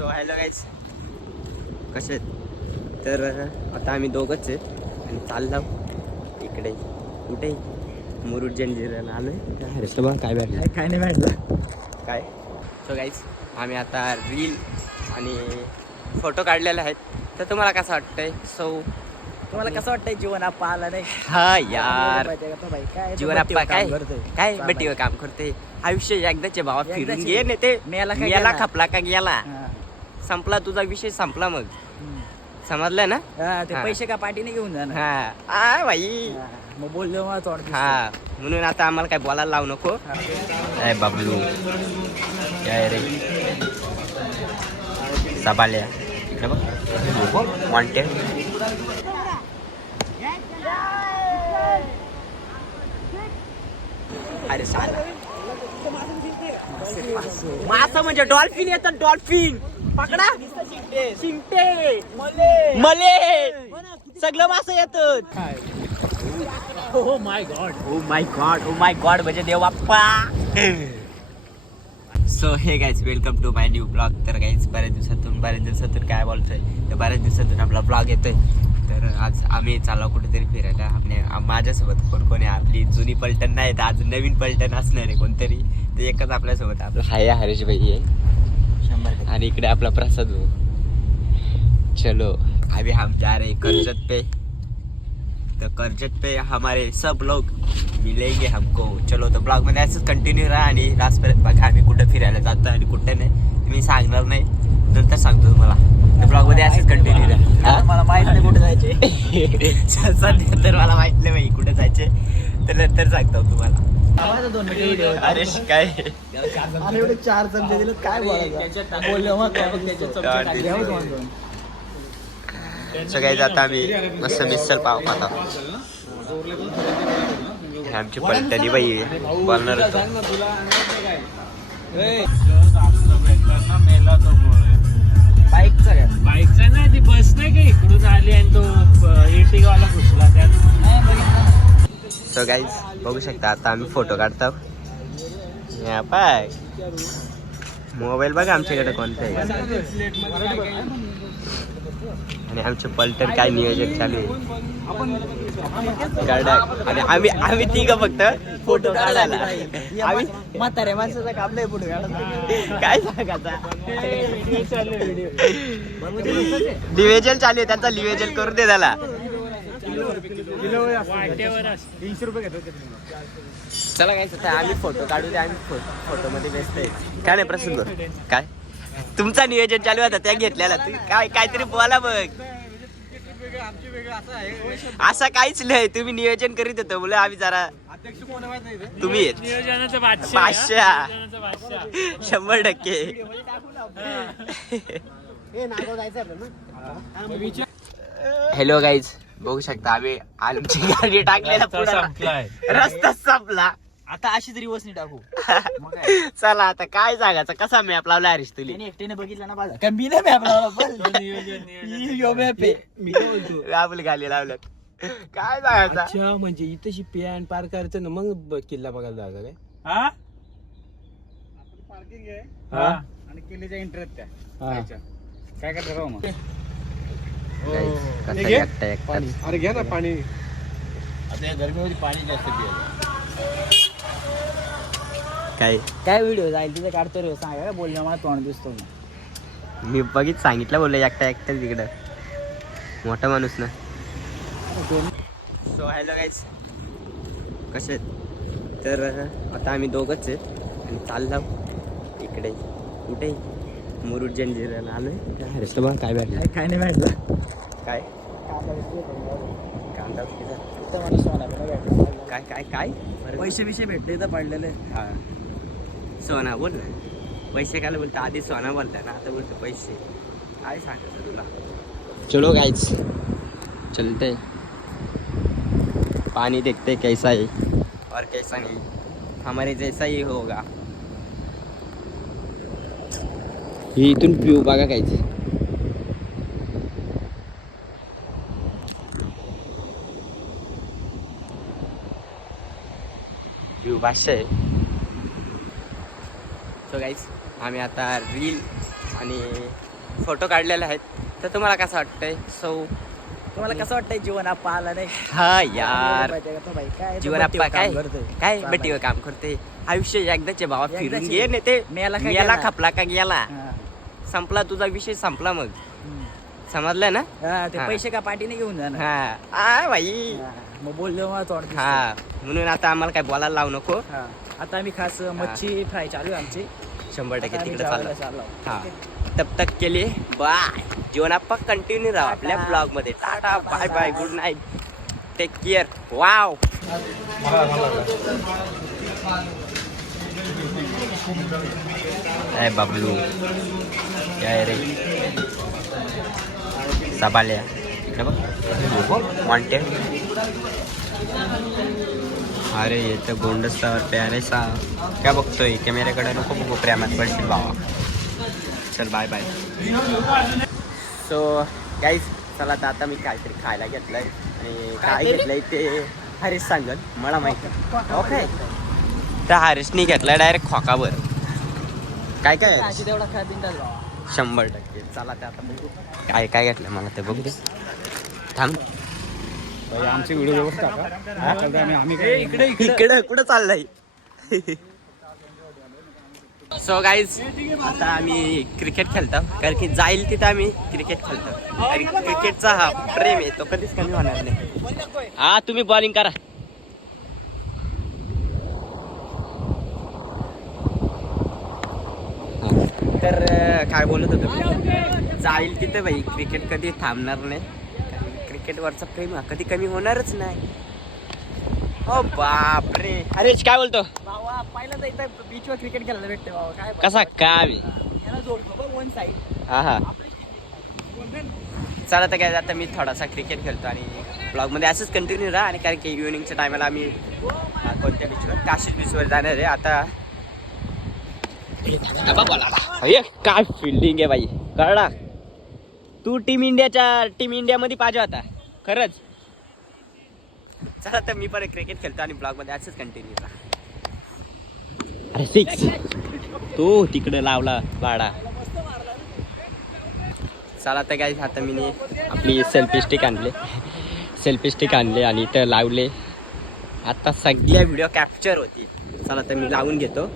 So hello guys, कसे आहेत? तर आता आम्ही दोघंच आहेत आणि चाललो इकडे कुठे मुरुड जंजिऱ्याला आलो आहे. हरेशला बघा काय भेटलं, काय नाही भेटलं काय. सो गाईज आम्ही आता रील आणि फोटो काढलेले आहेत. तर तुम्हाला कसं वाटतंय? सो तुम्हाला कसं वाटतंय जीवन आप्पा आला नाही? हा यार, काय जीवन आप्पा काय काय बट्टीवर काम करते. आयुष्य एकदाचे भावा, फिरून घे नाही ते मेला खपला का गेला, संपला तुझा विषय, संपला. मग समजलं ना? ते पैसे का पाठीने घेऊन जाणार. हा भाई, मग बोललो मग तोंड. हा म्हणून आता आम्हाला काय बोलायला लावू नको. काय बाबलू काय रे साबाल्या इकडे बघ, वॉन्टेड. अरे साला मासा म्हणजे डॉल्फिन येतात, डॉल्फिन पकडा. शिंपे मले सगळं मासा येतात. Oh my god, oh my god, oh my god म्हणजे देव Bappa. So hey guys, welcome to my new blog. तर गाईज बऱ्याच दिवसातून काय बोलतोय, तर बऱ्याच दिवसातून आपला ब्लॉग येतोय. तर आज आम्ही चाललो कुठेतरी फिरायला. माझ्यासोबत कोण आहे, आपली जुनी पलटण नाही तर आज नवीन पलटण असणार आहे कोणतरी. ते एकच आपल्यासोबत आपला हाय हरेश भाई आहे, 100. आणि इकडे आपला प्रसाद भाऊ. चलो अभी हम जा रहे कर्जत पे. तो कर्जत पे हमारे सब लोग मिलेंगे हमको. चलो तर ब्लॉग मध्ये असंच कंटिन्यू राहा आणि लास्टपर्यंत बघा आम्ही कुठं फिरायला जातो आणि कुठं नाही. मी सांगणार नाही, नंतर सांगतो तुम्हाला. तर ब्लॉग मध्ये असंच कंटिन्यू राहा. मला माहित नाही कुठे जायचे. सध्या तर मला माहित नाही भाई कुठे जायचे, तर नंतर सांगतो तुम्हाला. 2 मिनिट. अरे काय एवढे 4 चमचे दिले, काय बोललो मग सगळ्यात आता आम्ही मस्त मिसल पाव खाता. आमची पलटणी बाई बोलणार होतो. बाईकचा नाही, ती बस नाही का इकडून आली आणि तो इर्टिगावाला घुसला त्यात. सो गाईज बघू शकता आता आम्ही फोटो काढतो. पाय मोबाईल बघा आमच्याकडे कोणता आहे. आणि आमचे पलटण काय नियोजन चालू आहे गाड्या. आणि आम्ही तिघं फक्त फोटो काढायला. आम्ही म्हातारे माणसाचा काम नाही पुढे काय सांगायचा, लिव्हेजल चालू आहे त्यांचा. लिव्हेजल करून दे त्याला. चला काय आम्ही फोटो काढू दे. आम्ही फोटो मध्ये व्यस्त आहे. काय नाही प्रसंग, काय तुमचा नियोजन चालू होता त्या घेतल्याला. काय काहीतरी बोला बघ. असं काहीच नाही, तुम्ही नियोजन करीत होतो बोल. आम्ही जरा तुम्ही नियोजनाचं बादशाह. 100%. हॅलो गाईज, बघू शकता आम्ही आमची गाडी टाकलेला पुढे, रस्ता संपला. आता अशी तरी वसनी टाकू. चला आता काय सांगायचं, कसा मॅप लावला हरीश तुला? एकटीने बघितला ना माझा, मी नाही मॅप लावला. आपली गाडी लावलं काय सांगायचं. अच्छा, म्हणजे इथं पॅन पार करायचं ना, मग किल्ला बघायला जायचं काय? पार्किंग आहे आणि किल्ल्याच्या एंट्रीत काय काय ठरव मग. अरे घ्या ना पाणी. आता गरमीमध्ये पाणी जास्त पियायचं. काय व्हिडिओ जाईल तिथे काढतो रे, सांगा बोलण्या मला तोंड दिसतो. मी सांगितलं बोललो एकटा तिकडं मोठा माणूस ना. सो हॅलो गाईज, कसे आहेत? तर आता आम्ही दोघंच आहेत आणि चाललो इकडे कुठे मुरुड जंजिऱ्याला आलोय. हरेशला बघा काय भेटलं, काय नाही भेटलं. काय कांदा काय काय काय पैसे बिशे भेटले तर पडलेले. हा सोना बोल ना. पैसे काय बोलतो, आधी सोना बोलता ना, आता बोलतो पैसे. काय सांगायचं तुला. चलो गाइस चलते, पानी देखते कैसा है और कैसा नहीं, हमारे जैसा ही होगा. ही इथून व्ह्यू बघा काहीच. व्ह्यू भाषा आहे. सो गाईज आम्ही आता रील आणि फोटो काढलेले आहेत. तर तुम्हाला कसं वाटतंय? तुम्हाला कसं वाटतंय जीवन आप्पा आला नाही? हा यार, माहितीये का तो भाई काय जीवन आप्पा काय बट्टीवर काम करते. आयुष्य एकदाचे भावा, फिरून एकदाचे. घे नाही ते मेला का मेला गेला? खपला का गेला, संपला तुझा विषय, संपला. मग समजलं ना? ते हा. पैसे का पाठीने घेऊन जाणार? हा भाई. मग बोललो मग तोंड दिसतं. हा, म्हणून आता आम्हाला काय बोलायला लावू नको. हा. आता आम्ही खास मच्छी फ्राय चालू आहे आमची. 100% आता आम्ही तिकडे जेवायला चाललो. चाललो. हा, तब तक के लिए बाय. जीवन आप्पा कंटिन्यू राहा आपल्या ब्लॉग मध्ये. Tata, bye bye, good night, take care. Wow. ए बबलू, काय रे साबाल्या, इकडे बघ, वॉन्टेड. अरे येतं गोंडस्तावर प्यारे सा. काय बघतोय? कॅमेऱ्याकडे नको बघू, प्रेमात पडशील भावा. चल बाय बाय. सो गाईज, चला आता मी काहीतरी खायला घेतलंय आणि काय घेतलंय ते हरीश सांगल, मला माहिती. ओके, तर हरीशनी घेतलाय डायरेक्ट खोकावर. काय काय आहे? अशी तेवढा खा बिंदास भावा. 100%. चला ते आता बघू काय काय घेतलं, मला ते बघू. थांब, आमची व्हिडिओ व्यवस्था इकडे कुठं चाललंय? सो गाईज, आता आम्ही क्रिकेट खेळतो, कारण की जाईल तिथं आम्ही क्रिकेट खेळतो. आणि क्रिकेटचा हा प्रेम आहे, तो कधीच कमी होणार नाही. हा, तुम्ही बॉलिंग करा. तर काय बोलत होतो मी? जाईल तिथं भाई, क्रिकेट कधी थांबणार नाही. क्रिकेटवरचा प्रेम हा कधी कमी होणारच नाही. हो बापरे. अरे काय बोलतो? भावा पहिल्यांदा इथं बीचवर क्रिकेट खेळायला भेटते भावा. काय कसा काय? याला जोडतो बघ वन साईड. हा. चला तर काय, आता मी थोडासा क्रिकेट खेळतो आणि ब्लॉगमध्ये असंच कंटिन्यू राहा. आणि कारण की इव्हिनिंगच्या टायमाला आम्ही कोणत्या बीचवर, काशीद बीचवर जाणार आहे. आता काय फिल्डिंग आहे बाई, कळला? तू टीम इंडियामध्ये पाहिजे होता खरंच. चला तर मी पण क्रिकेट खेळतो आणि ब्लॉगमध्ये असंच कंटिन्यू राहा. अरे 6 तो तिकडे लावला बाडा. चला तर काय, आता मी आपली सेल्फी स्टिक आणले आणि इथं लावले. आता सगळ्या व्हिडिओ कॅप्चर होती. चला तर मी लावून घेतो.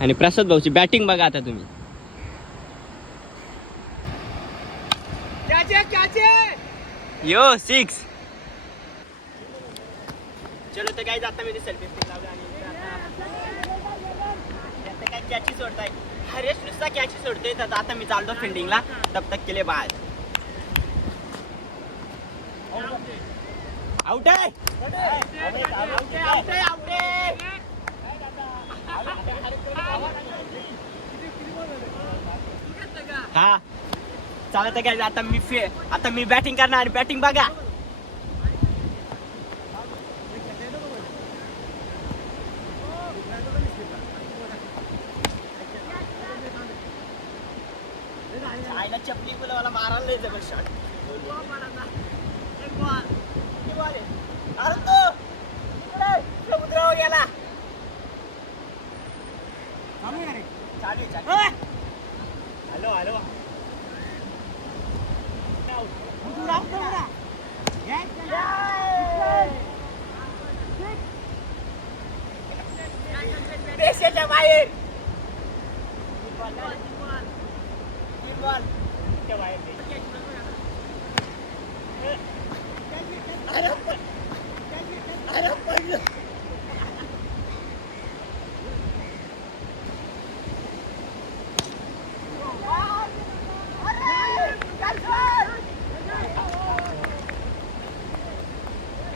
आणि प्रसाद भाऊची बॅटिंग बघा आता तुम्ही. यो 6. चलो तर काय, आता मी सेल्फी स्टिक लावले आणि आता काय कॅची सोडताय. हरेश नुसता कॅची सोडतोय. तर आता मी चालतो फिल्डिंगला. तब तक केले बाय. आउट आहे. हा, चालत काय, आता मी बॅटिंग करणार आणि बॅटिंग बघा. चपली मला मारायला नाही जबर शॉट. अरे तो समुद्रावर गेला. हॅलो देशाच्या बाहेर.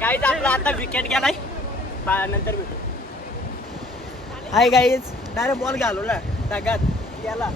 काहीच आपला आता विकेट गेलाय. नंतर भेटू. हाय गाईज, डायरेक्ट बॉल घालवला टाकात गेला.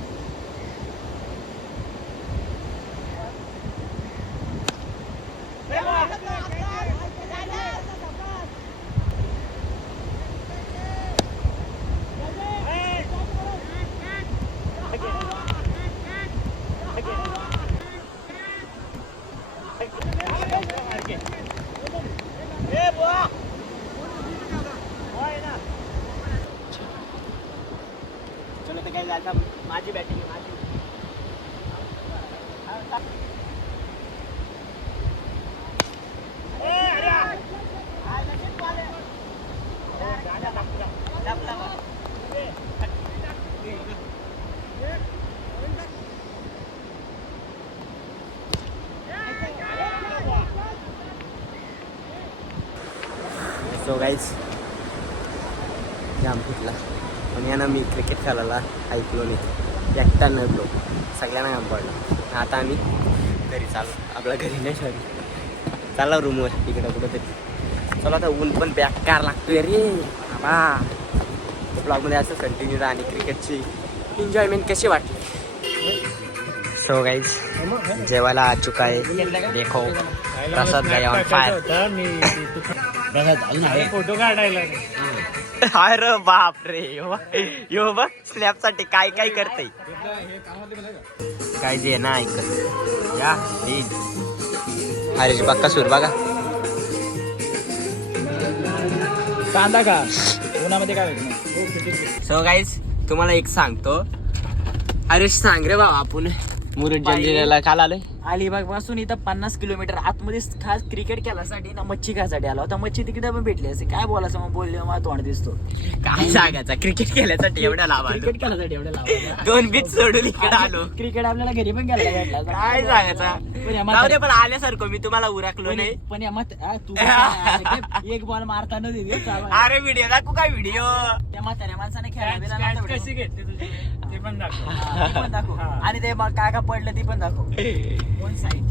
चलो तर काय, माझी बॅटिंग सो गाईज जाम फुटला पण यानं मी क्रिकेट खेळायला ऐकलो नाही, एकटा नडलो, सगळ्यांना काम पडलं. आता आम्ही घरी चालू, आपल्या घरी नाही सॉरी, चालला रूमवर इकडं कुठं तरी. चला आता ऊन पण बेकार लागतोय रे बाबा. ब्लॉगमध्ये असं कंटिन्यू राहा आणि क्रिकेटची एन्जॉयमेंट कशी वाटली. सो गाईज जेवायला आ चुका है, देखो प्रसाद गाय ऑन फायर. फोटो काढायला अरे बाप रे, यो बघ स्नॅप साठी काय काय करते, काय जे ना ऐकत या हरीश बक्का सूर बघा. कांदा का उन्हामध्ये काय होत नाही. सो गाईज तुम्हाला एक सांगतो, हरीश सांग रे बाबा, आपण मुरुड जंजिऱ्याला काल आलोय. अलिबाग पासून इथं 50 किलोमीटर आतमध्ये खास क्रिकेट खेळासाठी ना मच्छी खायसाठी आला होता. मच्छी तिकडे पण भेटली असे, काय बोलायचं मग, बोलले मला तोंड दिसतो. काय सांगायचं, क्रिकेट खेळण्यासाठी एवढा लाभ आलो, क्रिकेट खेळासाठी एवढं लावा. 2 बीच सोडून इकडे आलो. क्रिकेट आपल्याला घरी पण खेळायला भेटला. काय सांगायचा, पण या जाऊ दे, पण आल्यासारखं मी तुम्हाला उरकलो नाही. पण या तू एक बॉल मारताना दिली अरे व्हिडिओ दाखवू काय व्हिडिओ, त्या म्हाताऱ्या माणसाने खेळायला कशी घेतली तुझी ते पण दाखव. ती पण दाखव. आणि ते मग काय पडलं ती पण दाखव. One side.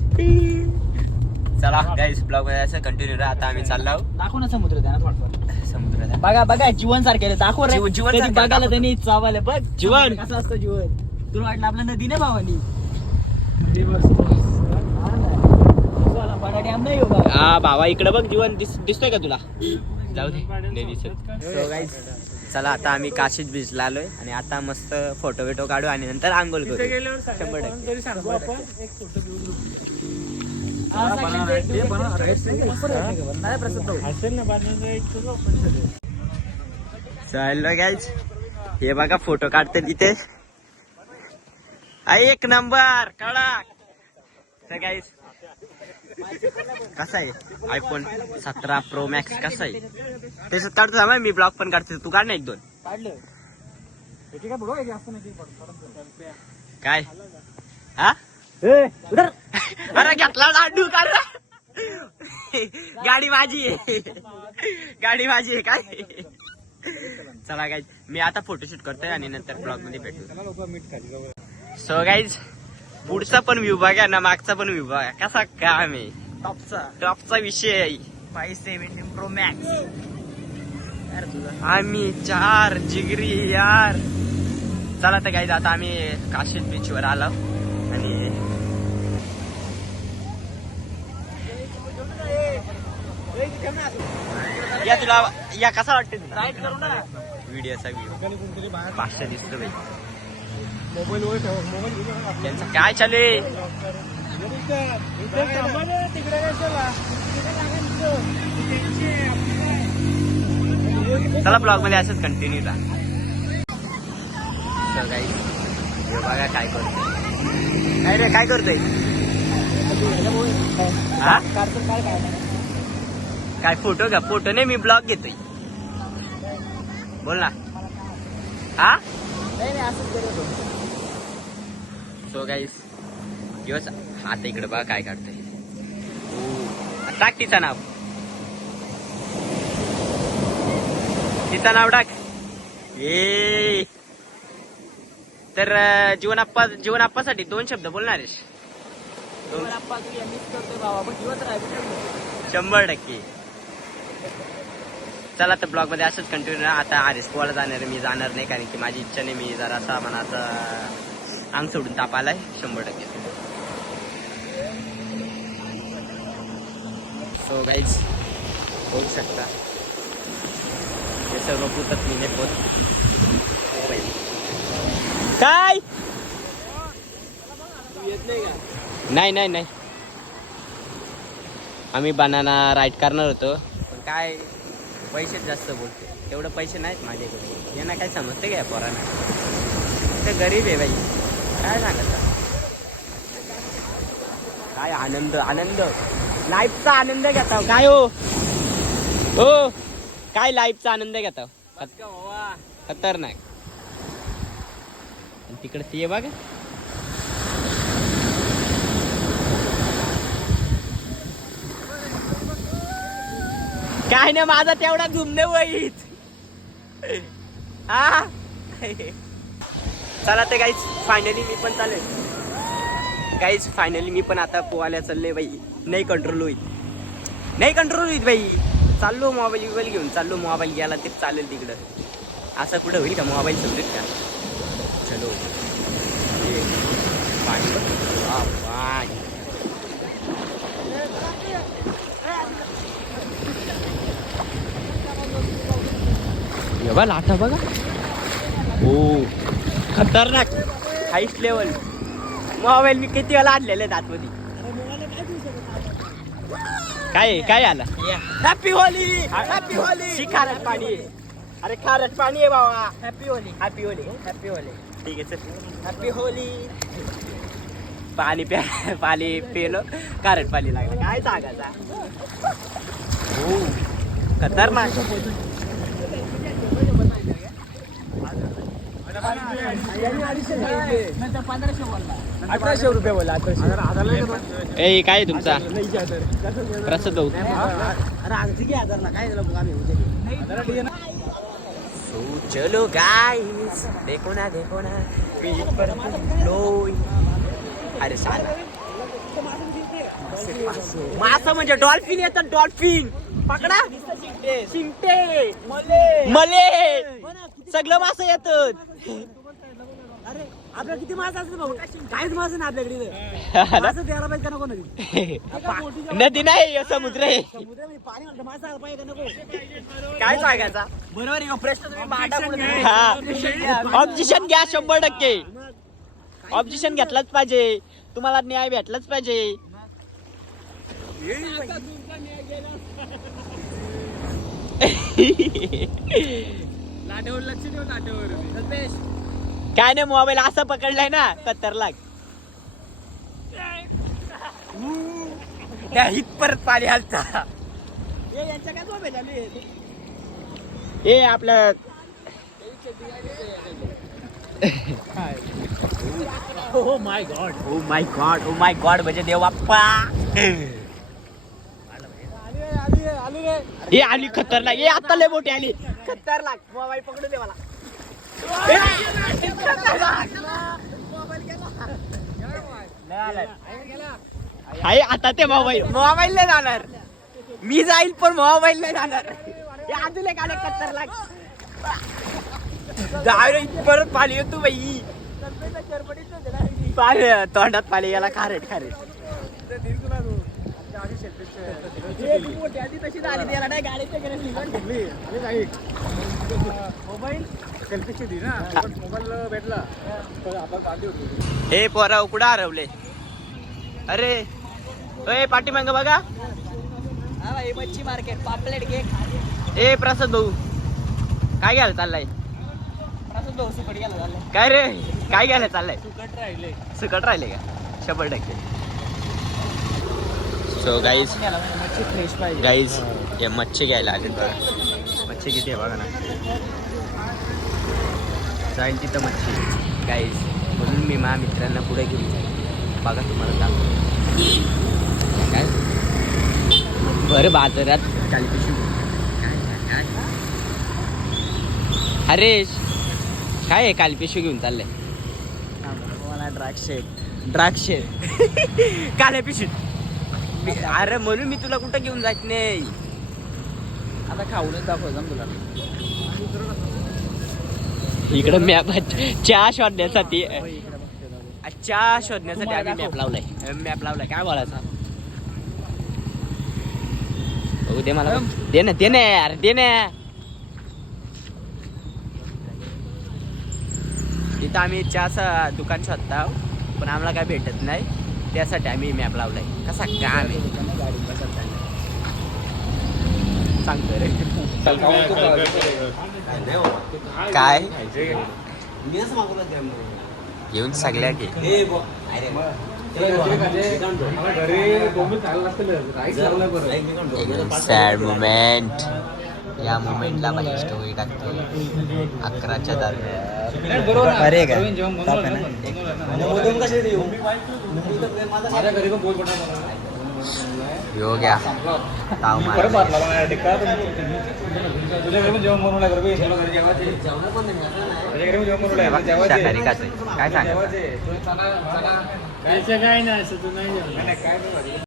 चला गाईस ब्लॉग मध्ये असं कंटिन्यू राहा. आता आम्ही चाललो दाखव ना समुद्र त्यांना थोडं समुद्रात. बघा बघा जीवन सारखे दाखव रे. जीवन कधी सारखं बघायला दाखव. त्यांनी चावायला बघ जीवन. कसं असतं जीवन. तुला वाटलं आपलं नदी नाही भावानी डॅम नाही हो बघा. हा भावा इकडे बघ, जीवन दिसतोय का तुला, जाऊ दे नाही दिसत. So guys, चला आता आम्ही काशीत बीचला आलोय आणि आता मस्त फोटो बिटो काढू आणि नंतर आंघोळ करू. 100% तरी सांगू आपण एक फोटो घेऊन असेल ना बाजूला चाललो गाईज, हे बघा फोटो काढते तिथे, एक नंबर कडक. तर गाईज कसा आहे आयफोन 17 प्रो मॅक्स कसा आहे, त्याच्यात काढतो थांबा, मी ब्लॉग पण काढते, तू काढ ना 1-2. काढलं काय हा अरे घेतला लाडू काढ, गाडी माझी आहे, गाडी माझी आहे काय. चला गाईज मी आता फोटोशूट करतोय आणि नंतर ब्लॉग मध्ये भेटू. सो गाईज पुढचा पण व्ह्यू बघा ना, मागचा पण व्ह्यू बघा, कसा काम आहे, टॉपचा विषय 570 प्रो मॅक्स. आम्ही 4 जिगरी यार. चला तर गाईज आता आम्ही काशीत बीच वर आलो आणि या तुला या कसा वाटते व्हिडिओचा व्ह्यू, पाचशे दिसतो भाई. त्यांचं काय चालू आहे, चला ब्लॉग मध्ये असंच कंटिन्यू राहा. तर गाईज हे बघा काय करतोय, काय रे काय करतोय, हा काय फोटो का, फोटो नाही मी ब्लॉग घेतोय, बोल ना. हा सो गाईस दिवस आता इकडे बघा काय काढतोय, टाक तिचं नाव, तिचं नाव टाक. ए तर जीवनाप्पासाठी 2 शब्द बोलणार आहेस, 100%. चला तर ब्लॉग मध्ये असंच कंटिन्यू राहा. आता आरिस्कोला जाणार, मी जाणार नाही कारण की माझी इच्छा नाही, मी जरा असा मनाचा अंग सोडून ताप आलाय 100%. सो गाईज होऊ शकता हे सर्व पुरतात, मी नाही पोत काय नाही आम्ही बनाना राईड करणार होतो, पण काय पैसेच जास्त बोलते, तेवढं पैसे नाहीत माझ्याकडे. यांना काय समजते का पोरांना, ते गरीब आहे बाई, काय सांगत. काय आनंद आनंद लाईफचा आनंद घेता काय हो हो काय लाईफचा आनंद घेता खतरनाक. तिकडे ते बघ काय नाही माझा तेवढा झुमने वहीत हा. चला ते गाईज फायनली मी पण चालेल गाईज फायनली मी पण आता पोहायला चालले बाई. नाही कंट्रोल होईल बाई. चाललो मोबाईल घेऊन चाललो. मोबाईल गेला ते चालेल तिकडं. असं कुठं होईल का मोबाईल समजेल का. चलो पाणी पाणी बघा लाटा बघा. हो खतरनाक हाईस्ट लेवल. मोबाईल मी किती वेळा आणलेले आहेत आतमध्ये. काय आला हॅपी होली हॅपी होली. खारट पाणी आहे. अरे खारट पाणी आहे बाबा. Happy Holy happy Holy happy Holy. ठीक आहे चल हॅपी होली. पाणी पेलो खारट पाणी लागलं काय सांगायचा. हो खतरनाक. 1800 रुपये बोला. 1800 ए काय तुमचा प्रसाद भाऊ. So चलो गाइस देखो ना बीच पर फ्लोई. अरे साला मासा म्हणजे डॉल्फिन येतात. डॉल्फिन पकडा. शिंगटे मले सगळं मासा येतात. अरे आपल्या किती मासा असते भाऊ. काहीच मासा नाही आपल्याकडे. मासा द्यायला पाहिजे का नको नदी. नदी नाही समुद्र आहे. समुद्रामध्ये पाणी म्हणतं मासा आला पाहिजे का नको. काय सांगायचा. बरोबर आहे प्रश्न तुम्ही मांडा. ऑब्जेक्शन घ्या 100%. ऑब्जेक्शन घेतलाच पाहिजे. तुम्हाला न्याय भेटलाच पाहिजे. लाटेवर लक्ष ठेव लाटेवर. काय नाही मोबाईल असा पकडलाय ना खतरनाक. त्या हित परत पाणी आलता. यांच्या काय झोप आहे. हे आपलं ओ my god oh my god म्हणजे देव बाप्पा. हे आली खतरनाक. हे आता लय मोठी आली खतरनाक. मोबाईल पकडून दे मला. आहे आता ते मोबाईल नाही जाणार. मी जाईल पण मोबाईल नाही जाणार. हे अजून एक आले खतरनाक. डायरेक्ट परत पाणी येतो बाई. पाणी तोंडात पाणी याला खारट मोबाईल भेटला आपण बांधली होती. हे पोरा कुठं हरवले. अरे ए पाठीमागं बघा. मच्छी मार्केट पापलेट घे. ए प्रसाद भाऊ काय घ्यायला चाललाय. प्रसाद भाऊ सुकट गेला झालं. काय रे काय घ्यायला चाललाय. सुकट राहिले का 100%. सो गाईज मच्छी फ्रेश पाहिजे. गाईज हे मच्छी घ्यायला आले बघा. मच्छी किती आहे बघा ना. जाईल तिथं मच्छी गाईज. म्हणून मी माझ्या मित्रांना पुढे घेऊन जाईल. बघा तुम्हाला दाखव काय बरं बाजारात कालपिशू. हरेश काय आहे कालपिशू घेऊन चाललंय. मला द्राक्ष काल्या पिशवीत. अरे म्हणून मी तुला कुठं घेऊन जात नाही. आता खाऊनच दाखवतो तुला. इकडं मॅप चहा शोधण्यासाठी चहा शोधण्यासाठी आम्ही मॅप लावलाय. काय बोलायचं. बघू दे मला. दे ना यार दे ना. इथं आम्ही चहाचं दुकान शोधता पण आम्हाला काय भेटत नाही. त्यासाठी आम्ही मॅप लावलाय. कसा काम आहे सांगतो रे. काय घेऊन सगळ्या घे. Sad moment. या मुमेंटला माझी स्टोरी टाकतो 11च्या दरम्यान. अरे का ताप आहे ना. यो गया ताव मार. शाकाहारी खाते काय सांगा. काय नाही असं तू नाही जेवणार.